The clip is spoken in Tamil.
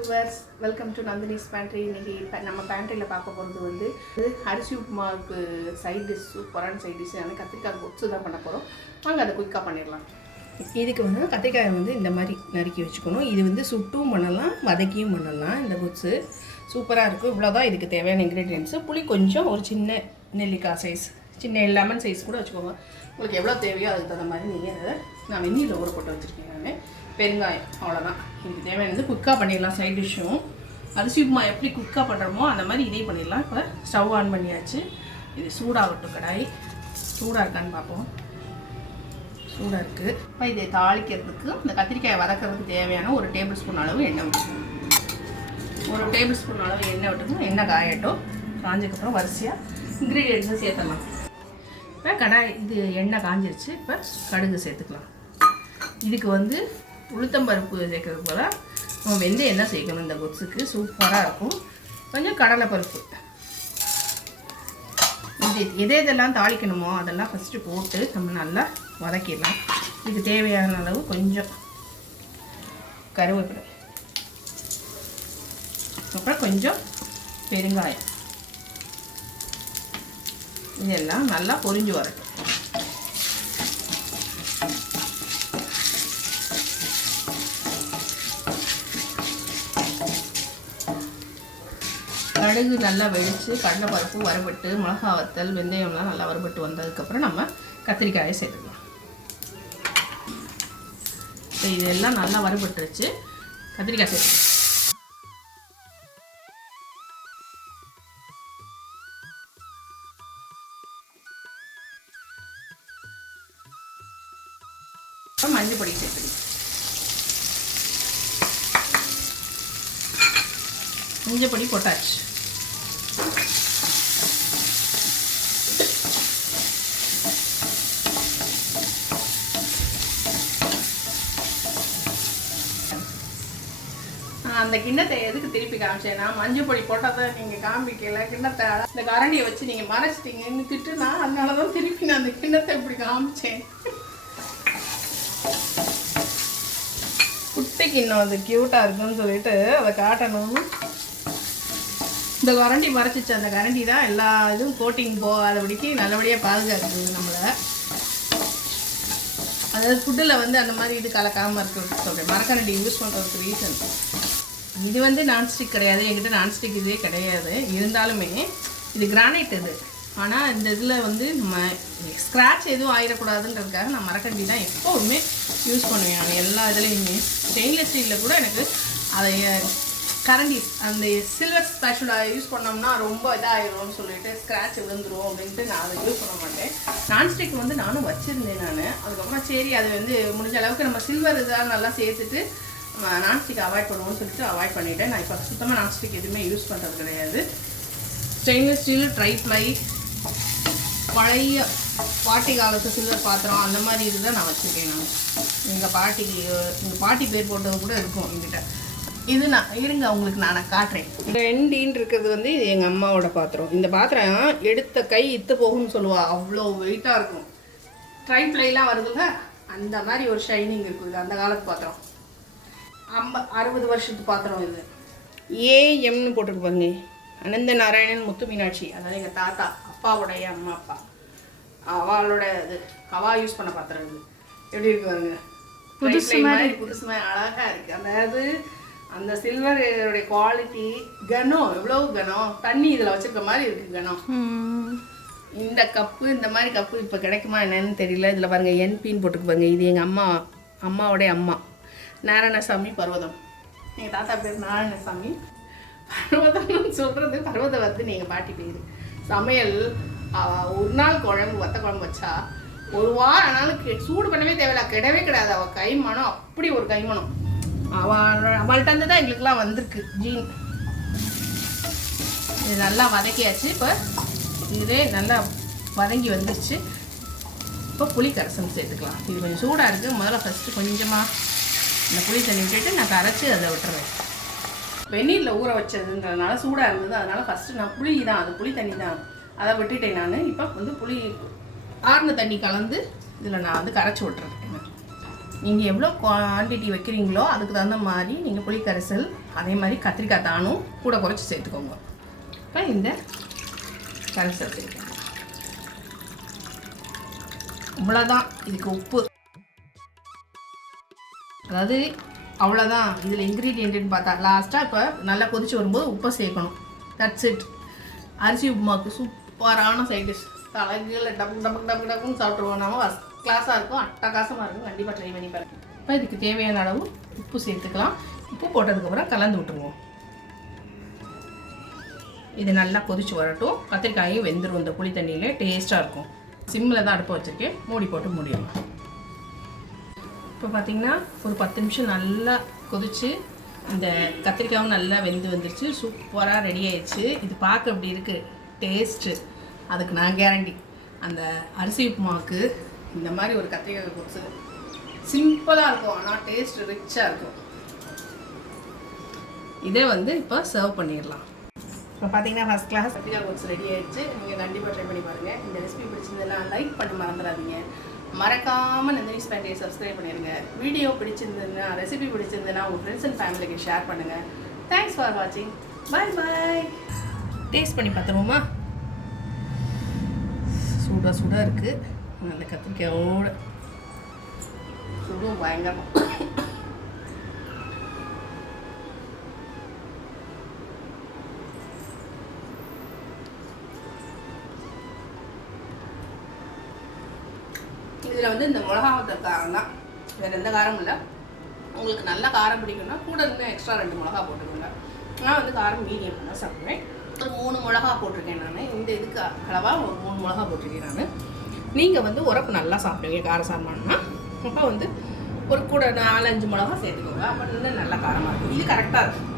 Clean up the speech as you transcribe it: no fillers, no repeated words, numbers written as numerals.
Viewers, welcome to Nandini's pantry. இன்றைக்கி நம்ம பேண்ட்ரியில் பார்க்க போகிறது வந்து அரிசி உப்புமாவுக்கு சைட் டிஷ், சூப்பரான சைட் டிஷ். ஆனால் கத்திரிக்காய் கொத்து தான் பண்ண போகிறோம். வாங்க அதை குயிக்காக பண்ணிடலாம். இதுக்கு வந்து கத்திரிக்காயை வந்து இந்த மாதிரி நறுக்கி வச்சுக்கணும். இது வந்து சுட்டும் பண்ணலாம், வதக்கியும் பண்ணலாம். இந்த கொத்து சூப்பராக இருக்கும். இவ்வளோதான் இதுக்கு தேவையான இன்க்ரீடியன்ட்ஸு. புளி கொஞ்சம், ஒரு சின்ன நெல்லிக்காய் சைஸ், சின்ன லெமன் சைஸ் கூட வச்சுக்கோங்க. உங்களுக்கு எவ்வளோ தேவையோ அதுக்கு தகுந்த மாதிரி நீங்கள் அதை நான் வெந்நீரில் ஊற போட்டு வச்சுருக்கேன். நான் பெருங்காயம், அவ்வளோதான். இதுக்கு தேவையானது குயிக்காக பண்ணிடலாம். சைட் டிஷ்ஷும் அரிசி உப்புமா எப்படி குயிக்காக பண்ணுறோமோ அந்த மாதிரி இதையும் பண்ணிடலாம். இப்போ ஸ்டவ் ஆன் பண்ணியாச்சு. இது சூடாகட்டும். கடாய் சூடாக இருக்கான்னு பார்ப்போம். சூடாக இருக்குது. இப்போ இதை தாளிக்கிறதுக்கு இந்த கத்திரிக்காயை வதக்கிறதுக்கு தேவையான ஒரு டேபிள் ஸ்பூன் அளவு எண்ணெய் விட்டுக்கணும். ஒரு டேபிள் ஸ்பூன் அளவு எண்ணெய் விட்டுக்கணும். எண்ணெய் காயட்டும். காஞ்சதுக்கப்புறம் வரிசையாக இன்க்ரீடியன்ஸை சேர்த்துடலாம். இப்போ கடாய் இது எண்ணெய் காஞ்சிருச்சு. இப்போ கடுகு சேர்த்துக்கலாம். இதுக்கு வந்து உளுத்தம்பருப்பு சேர்க்கறது போல் நம்ம வெந்தயம் என்ன சேர்க்கணும். இந்த கொத்துக்கு சூப்பராக இருக்கும். கொஞ்சம் கடலைப்பருப்பு, இது எதெல்லாம் தாளிக்கணுமோ அதெல்லாம் ஃபஸ்ட்டு போட்டு நம்ம நல்லா வதக்கிடலாம். இதுக்கு தேவையான அளவு கொஞ்சம் கருவேப்பிலை, அப்புறம் கொஞ்சம் பெருங்காயம், இதெல்லாம் நல்லா பொரிஞ்சு வரட்டும். கடுகு நல்லா வெடித்து கடலைப்பருப்பு வறுபட்டு, மிளகா வத்தல், வெந்தயம்லாம் நல்லா வறுபட்டு வந்ததுக்கப்புறம் நம்ம கத்திரிக்காயை சேர்த்துக்கலாம். இப்போ இதெல்லாம் நல்லா வறுபட்டுருச்சு. கத்திரிக்காய் சேர்த்துக்கலாம். அப்புறம் மஞ்சள் பொடி சேர்த்துக்கலாம். மஞ்சள் பொடி போட்டாச்சு. அந்த கிண்ணத்தை எதுக்கு திருப்பி காமிச்சேன்னா, மஞ்சள் பொடி போட்டால் தான் நீங்கள் காமிக்கல கிண்ணத்தை. இந்த கரண்டியை வச்சு நீங்கள் மறைச்சிட்டீங்கன்னு திட்டுனா, அதனால தான் திருப்பி நான் அந்த கிண்ணத்தை இப்படி காமிச்சேன். குட்டை கிண்ணம் அது க்யூட்டாக இருக்குன்னு சொல்லிட்டு அதை காட்டணும். இந்த கரண்டி மறைச்சிச்சு. அந்த கரண்டி தான் எல்லா இதுவும் கோட்டிங் போகாதபடிக்கு நல்லபடியாக பாதுகாக்குது நம்மளை. அதாவது ஃபுட்டில் வந்து அந்த மாதிரி இது கலக்காமல் இருக்கிறதுக்கு சொல்கிறேன். மரக்கரண்டி யூஸ் பண்ணுறதுக்கு ரீசன் இது வந்து நான்ஸ்டிக் கிடையாது. என்கிட்ட நான்ஸ்டிக் இதே கிடையாது. இருந்தாலுமே இது கிரானைட் இது. ஆனால் இந்த இதில் வந்து நம்ம ஸ்க்ராட்ச் எதுவும் ஆகிடக்கூடாதுன்றதுக்காக நான் மரக்கண்டி தான் எப்போவுமே யூஸ் பண்ணுவேன். எல்லா இதுலேயுமே ஸ்டெயின்லெஸ் ஸ்டீலில் கூட எனக்கு அதை கரண்டி அந்த சில்வர் ஸ்பேச்சுலா யூஸ் பண்ணோம்னா ரொம்ப இதாகிடும்னு சொல்லிட்டு ஸ்க்ராட்ச் விழுந்துடும் அப்படின்ட்டு நான் அதை யூஸ் பண்ண மாட்டேன். நான்ஸ்டிக் வந்து நானும் வச்சுருந்தேன். அதுக்கப்புறம் சரி அது வந்து முடிஞ்ச அளவுக்கு நம்ம சில்வர் இதாக நல்லா சேர்த்துட்டு நான்ஸ்டிக் அவாய்ட் பண்ணுவோம்னு சொல்லிட்டு அவாய்ட் பண்ணிவிட்டேன். நான் இப்போ சுத்தமாக நான்ஸ்டிக் எதுவுமே யூஸ் பண்ணுறது கிடையாது. ஸ்டெயின்லெஸ் ஸ்டீல், ட்ரைப்ளை, பழைய பாட்டி காலத்து சில்வர் பாத்திரம் அந்த மாதிரி இதுதான் நான் வச்சுருக்கேன். நான் எங்கள் பாட்டி பேர் போட்டது கூட இருக்கும் என்கிட்ட. இது நான் இருங்க உங்களுக்கு நான் காட்டுறேன். ரெண்டின்னு இருக்கிறது வந்து இது எங்கள் அம்மாவோட பாத்திரம். இந்த பாத்திரம் எடுத்த கை இத்து போகும்னு சொல்லுவா. அவ்வளோ வெயிட்டாக இருக்கும். ட்ரைப்ளைலாம் வருதுல்ல, அந்த மாதிரி ஒரு ஷைனிங் இருக்குது. அந்த காலத்து பாத்திரம். 60 வருஷத்து பாத்திரம் இது. ஏஎம்னு போட்டுருப்பாங்க. அனந்த நாராயணன் முத்து மீனாட்சி, அதாவது எங்கள் தாத்தா அப்பாவுடைய அம்மா அப்பா அவளோட இது அவா யூஸ் பண்ண பாத்திரம். இது எப்படி இருக்கு பாருங்க. புதுசு மாதிரி அழகாக இருக்குது. அதாவது அந்த சில்வருடைய குவாலிட்டி, கனம் எவ்வளோ கனம். தண்ணி இதில் வச்சுருக்க மாதிரி இருக்குது கனம். இந்த கப்பு, இந்த மாதிரி கப்பு இப்போ கிடைக்குமா என்னன்னு தெரியல. இதில் பாருங்கள் என்பின்னு போட்டுக்கு பாருங்க. இது எங்கள் அம்மாவோடைய அம்மா நாராயணசாமி பர்வதம். எங்கள் தாத்தா பேர் நாராயணசாமி. பர்வதம்னு சொல்கிறது பர்வதவர்த்தினி எங்கள் பாட்டி பேர். சமையல் ஒரு நாள் குழம்பு, வத்த குழம்பு வச்சா ஒரு வாரம் ஆனாலும் சூடு பண்ணவே தேவையில்ல, கிடவே கிடையாது. அவள் கைமணம் அப்படி ஒரு கைமணம். அவள்கிட்ட இருந்து தான் எங்களுக்குலாம் வந்திருக்கு ஜீன். இது நல்லா வதக்கியாச்சு. இப்போ இதே நல்லா வதங்கி வந்துருச்சு. இப்போ புளி கரைசல் சேர்த்துக்கலாம். இது கொஞ்சம் சூடாக இருக்குது. முதல்ல ஃபஸ்ட்டு கொஞ்சமாக இந்த புளி தண்ணி விட்டுட்டு நான் கரைச்சி அதை விட்டுறேன். வெந்நீரில் ஊற வச்சதுன்றதுனால சூடாக இருந்தது. அதனால் ஃபஸ்ட்டு நான் புளி தான், அது புளி தண்ணி தான், அதை விட்டுட்டேன் நான். இப்போ வந்து புளி ஆறுன தண்ணி கலந்து இதில் நான் வந்து கரைச்சி விட்டுறேன். நீங்கள் எவ்வளோ குவான்டிட்டி வைக்கிறீங்களோ அதுக்கு தகுந்த மாதிரி நீங்கள் புளி கரைசல் அதே மாதிரி கத்திரிக்காய் தானும் கூட குறைச்சி சேர்த்துக்கோங்க. இப்போ இந்த கரைசல் சேர்த்துக்கோங்க. இவ்வளோதான் இதுக்கு உப்பு. அதாவது அவ்வளோதான் இதில் இன்க்ரீடியண்ட்டுன்னு பார்த்தா லாஸ்ட்டாக இப்போ நல்லா கொதிச்சு வரும்போது உப்பை சேர்க்கணும். That's it. அரிசி உப்புமாவுக்கு சூப்பரான சைட் டிஷ். தலைகீழ டபுக் டபுக் டபுக் டபுன்னு சாப்பிட்ருவோம். நம்ம ஃபஸ்ட் கிளாஸாக இருக்கும், அட்டகாசமாக இருக்கும். கண்டிப்பாக ட்ரை பண்ணி பாருங்க. இப்போ இதுக்கு தேவையான அளவு உப்பு சேர்த்துக்கலாம். உப்பு போட்டதுக்கப்புறம் கலந்து விட்டுருவோம். இது நல்லா கொதிச்சு வரட்டும். கத்திரிக்காயும் வெந்துடும். இந்த புளி தண்ணியில் டேஸ்ட்டாக இருக்கும். சிம்மில் தான் அடுப்பை வச்சுருக்கேன். மூடி போட்டு மூடிடலாம். இப்போ பார்த்திங்கன்னா ஒரு 10 நிமிஷம் நல்லா கொதிச்சு இந்த கத்திரிக்காயும் நல்லா வெந்து வந்துருச்சு. சூப்பராக ரெடி ஆயிடுச்சு. இது பார்க்க அப்படி இருக்குது டேஸ்ட்டு. அதுக்கு நான் கேரண்டி. அந்த அரிசி உப்புமாவுக்கு இந்த மாதிரி ஒரு கத்திரிக்காய் கொத்து சிம்பிளாக இருக்கும், ஆனால் டேஸ்ட் ரிச்சாக இருக்கும். இதே வந்து இப்போ சர்வ் பண்ணிடலாம். இப்போ பார்த்தீங்கன்னா ஃபஸ்ட் கிளாஸ் கத்திரிக்காய் கொத்து ரெடி ஆயிடுச்சு. நீங்கள் கண்டிப்பாக ட்ரை பண்ணி பாருங்கள். இந்த ரெசிபி பிடிச்சிருந்ததுன்னா லைக் பண்ணி மறந்துடாதீங்க. மறக்காமல் நந்தினிஸ் பேண்ட்ரியை சப்ஸ்கிரைப் பண்ணிடுங்க. வீடியோ பிடிச்சிருந்ததுன்னா, ரெசிபி பிடிச்சிருந்ததுன்னா உங்கள் ஃப்ரெண்ட்ஸ் அண்ட் ஃபேமிலிக்கு ஷேர் பண்ணுங்கள். தேங்க்ஸ் ஃபார் வாட்சிங். பாய் பாய். டேஸ்ட் பண்ணி பார்த்துருவோமா? சூடாக சூடாக இருக்குது. அந்த கத்திரிக்காயோட சுடும் பயங்கரமாக. இதில் வந்து இந்த மிளகாவத்தல் காரம் தான், வேறு எந்த காரமும் இல்லை. உங்களுக்கு நல்ல காரம் பிடிக்கும்னா கூட இன்னும் எக்ஸ்ட்ரா 2 மிளகா போட்டுக்கோங்க. நான் வந்து காரம் மீடியம் தான் சாப்பிடுவேன். ஒரு 3 மிளகா போட்டிருக்கேன் நான். இந்த இதுக்கு அளவாக ஒரு 3 மிளகா போட்டிருக்கேன் நான். நீங்கள் வந்து உரப்பு நல்லா சாப்பிடுவீங்க காரம் சாப்பிட்ணுன்னா, அப்போ வந்து ஒரு கூட 4-5 மிளகா சேர்த்துக்கோங்க. அப்போ இன்னும் நல்லா காரமாக இருக்கும். இது கரெக்டாக இருக்கும்.